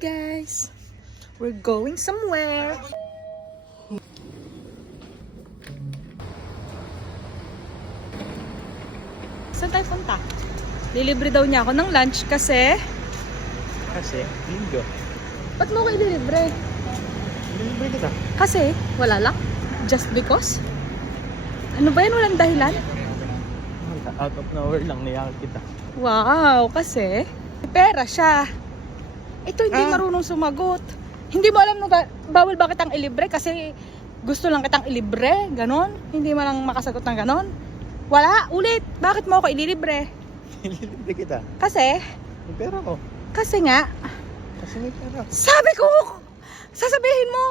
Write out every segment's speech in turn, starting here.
guys! We're going somewhere! Saan tayo punta? Lilibre daw niya ako ng lunch kasi... Kasi, linggo. Ba't mo ko ililibre? Lilibre kita. Kasi, wala lang? Just because? Ano ba yan? Walang dahilan? Out of nowhere lang, niyakit kita. Wow, kasi pera siya. Ito hindi marunong sumagot. Hindi mo alam na bawal ba kitang ilibre kasi gusto lang kitang ilibre, ganon. Hindi mo lang makasagot ng ganon. Wala, ulit. Bakit mo ako ililibre? Lilibre kita. Kasi? May pera ko. Kasi nga. Kasi may pera. Sabi ko, sasabihin mo,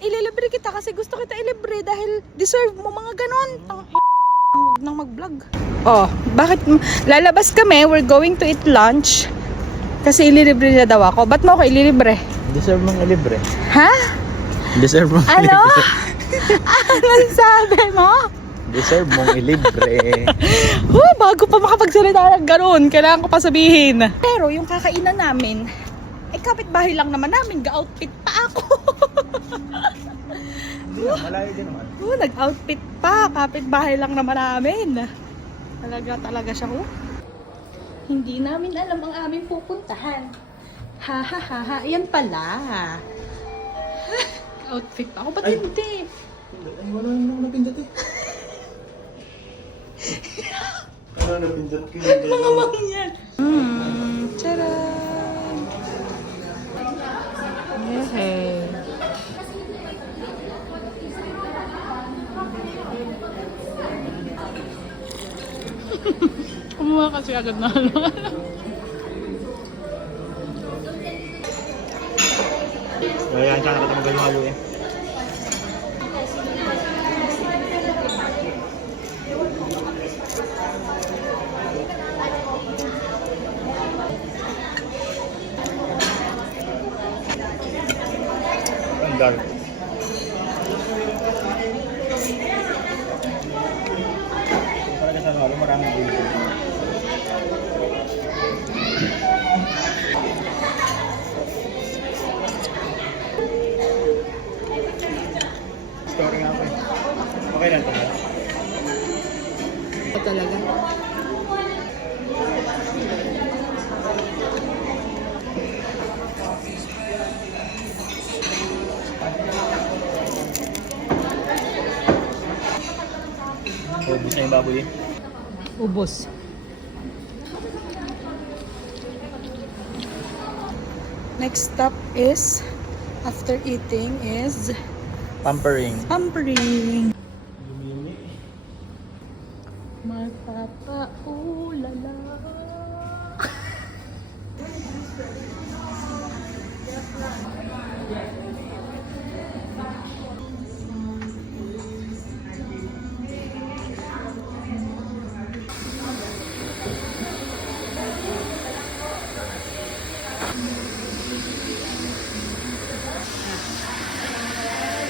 ililibre kita kasi gusto kita ilibre dahil deserve mo mga ganon. Huwag nang mag-vlog. Oh, bakit lalabas kami? We're going to eat lunch. Kasi ililibre niya daw ako. Ba't mo ako ililibre? Deserve mong ilibre. Ha? Deserve mong Ano? ilibre. Anong sabi mo? Deserve mong ilibre. Bago pa makapagsalita ng ganun, kailangan ko pa sabihin. Pero yung kakainan namin, kapitbahay lang naman namin, ga-outfit pa ako. Hindi na, malayo din naman. Nag-outfit pa, kapitbahay lang naman namin. Talaga siya, Hindi namin alam ang aming pupuntahan. Ha ha ha ha, yan pala. Outfit pa ako, ba't hindi? Ay, wala nang napindot eh. Wala napindot ko yun. Mga mangyan. Charan! Yehey. Kumuha kasi agad na Kaya sana kita mag-halo eh. Ang dark. Para ka sa halo, maraming ulo. Story nga po eh. Okay lang ito. talaga. Ubus na yung baboy eh. Ubos. Next stop is, after eating, is Pampering. pampering. Magpapaulala.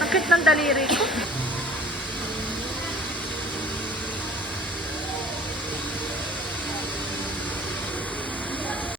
Sakit ng daliri ko.